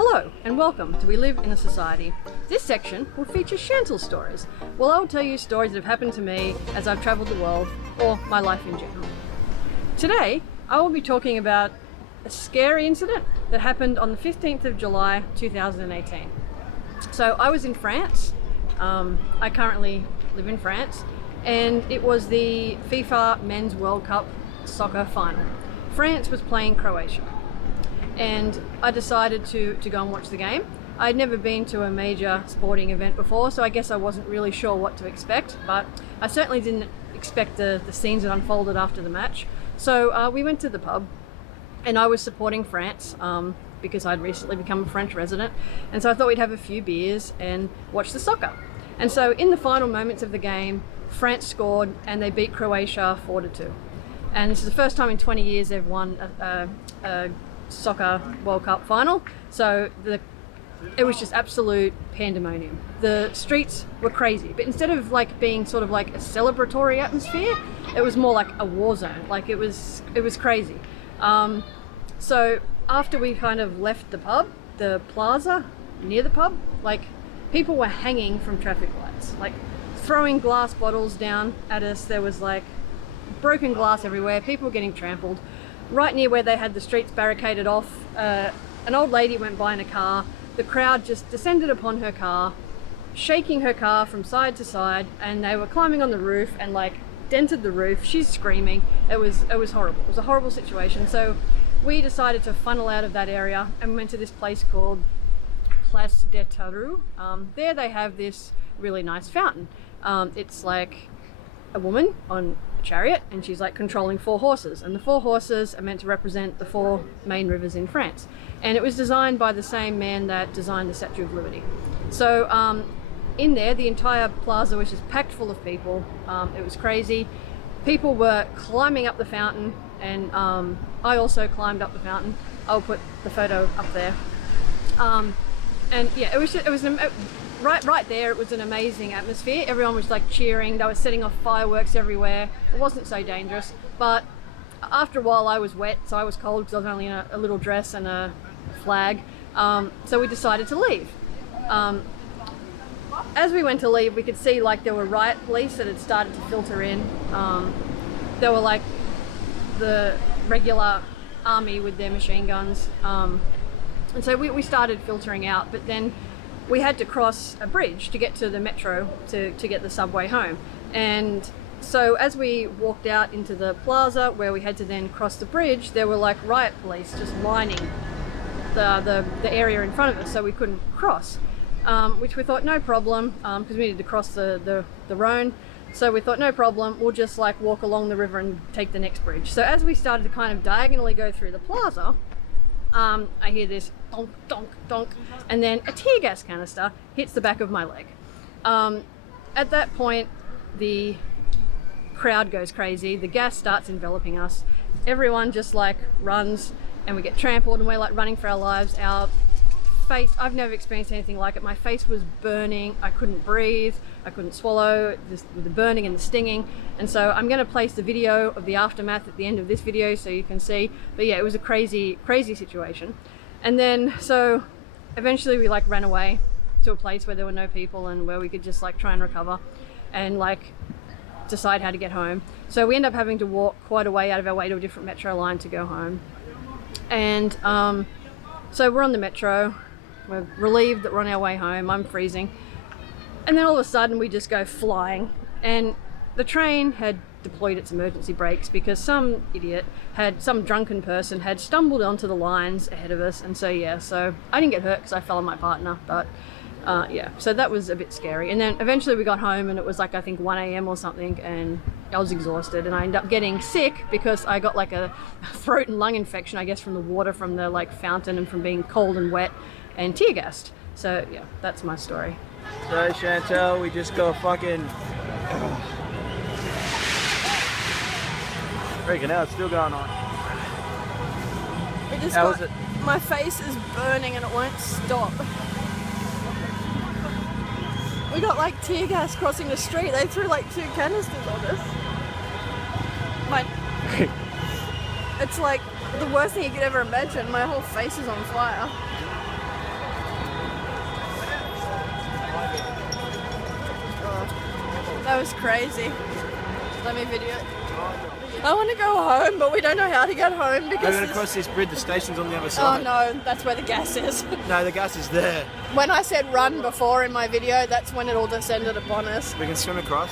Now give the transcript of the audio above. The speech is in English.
Hello and welcome to We Live in a Society. This section will feature Chantle stories. Well, I'll tell you stories that have happened to me as I've travelled the world, or my life in general. Today, I will be talking about a scary incident that happened on the 15th of July 2018. So I was in France. I currently live in France, and it was the FIFA Men's World Cup soccer final. France was playing Croatia, and I decided to go and watch the game. I'd never been to a major sporting event before, so I guess I wasn't really sure what to expect, but I certainly didn't expect the scenes that unfolded after the match. So we went to the pub, and I was supporting France because I'd recently become a French resident, and so I thought we'd have a few beers and watch the soccer. And so in the final moments of the game, France scored and they beat Croatia 4-2. And this is the first time in 20 years they've won a soccer World Cup final. So it was just absolute pandemonium. The streets were crazy, but instead of like being sort of like a celebratory atmosphere, it was more like a war zone. Like it was crazy. So after we kind of left the pub, the plaza near the pub, like people were hanging from traffic lights, like throwing glass bottles down at us. There was like broken glass everywhere, people getting trampled. Right near where they had the streets barricaded off, an old lady went by in a car. The crowd just descended upon her car, shaking her car from side to side, and they were climbing on the roof and like dented the roof. She's screaming. It was horrible. It was a horrible situation. So we decided to funnel out of that area and went to this place called Place des Taroux. There they have this really nice fountain. It's like a woman on a chariot, and she's like controlling 4 horses, and the 4 horses are meant to represent the 4 main rivers in France. And it was designed by the same man that designed the Statue of Liberty. So in there, the entire plaza was just packed full of people. It was crazy. People were climbing up the fountain, and I also climbed up the fountain. I'll put the photo up there. And yeah, right there, it was an amazing atmosphere. Everyone was like cheering. They were setting off fireworks everywhere. It wasn't so dangerous, but after a while I was wet, so I was cold because I was only in a little dress and a flag. So we decided to leave. As we went to leave, we could see like there were riot police that had started to filter in. There were like the regular army with their machine guns. And so we started filtering out, but then we had to cross a bridge to get to the metro to get the subway home. And so as we walked out into the plaza where we had to then cross the bridge, there were like riot police just lining the area in front of us, so we couldn't cross, which we thought no problem, because we needed to cross the Rhone. So we thought no problem, we'll just like walk along the river and take the next bridge. So as we started to kind of diagonally go through the plaza, I hear this donk, donk, donk, and then a tear gas canister hits the back of my leg. At that point, the crowd goes crazy. The gas starts enveloping us. Everyone just like runs, and we get trampled, and we're like running for our lives. Our face, I've never experienced anything like it. My face was burning. I couldn't breathe. I couldn't swallow, with the burning and the stinging. And so I'm going to place the video of the aftermath at the end of this video so you can see. But yeah, it was a crazy situation. And then so eventually we like ran away to a place where there were no people and where we could just like try and recover and like decide how to get home. So we end up having to walk quite a way out of our way to a different metro line to go home. And so we're on the metro. We're relieved that we're on our way home. I'm freezing. And then all of a sudden we just go flying, and the train had deployed its emergency brakes because some drunken person had stumbled onto the lines ahead of us. And so yeah, so I didn't get hurt because I fell on my partner, but yeah, so that was a bit scary. And then eventually we got home, and it was like I think 1 a.m. or something, and I was exhausted, and I ended up getting sick because I got like a throat and lung infection, I guess, from the water from the like fountain and from being cold and wet and tear gassed. So yeah, that's my story. So Chantel, we just go fucking freaking out, it's still going on. How was it? My face is burning and it won't stop. We got like tear gas crossing the street. They threw like 2 canisters on us. It's like the worst thing you could ever imagine. My whole face is on fire. That was crazy. Let me video it. I want to go home, but we don't know how to get home We're because. going to cross this bridge. The station's on the other Oh side. no, that's where the gas is. No, the gas is there. When I said run before in my video, that's when it all descended upon us. We can swim across.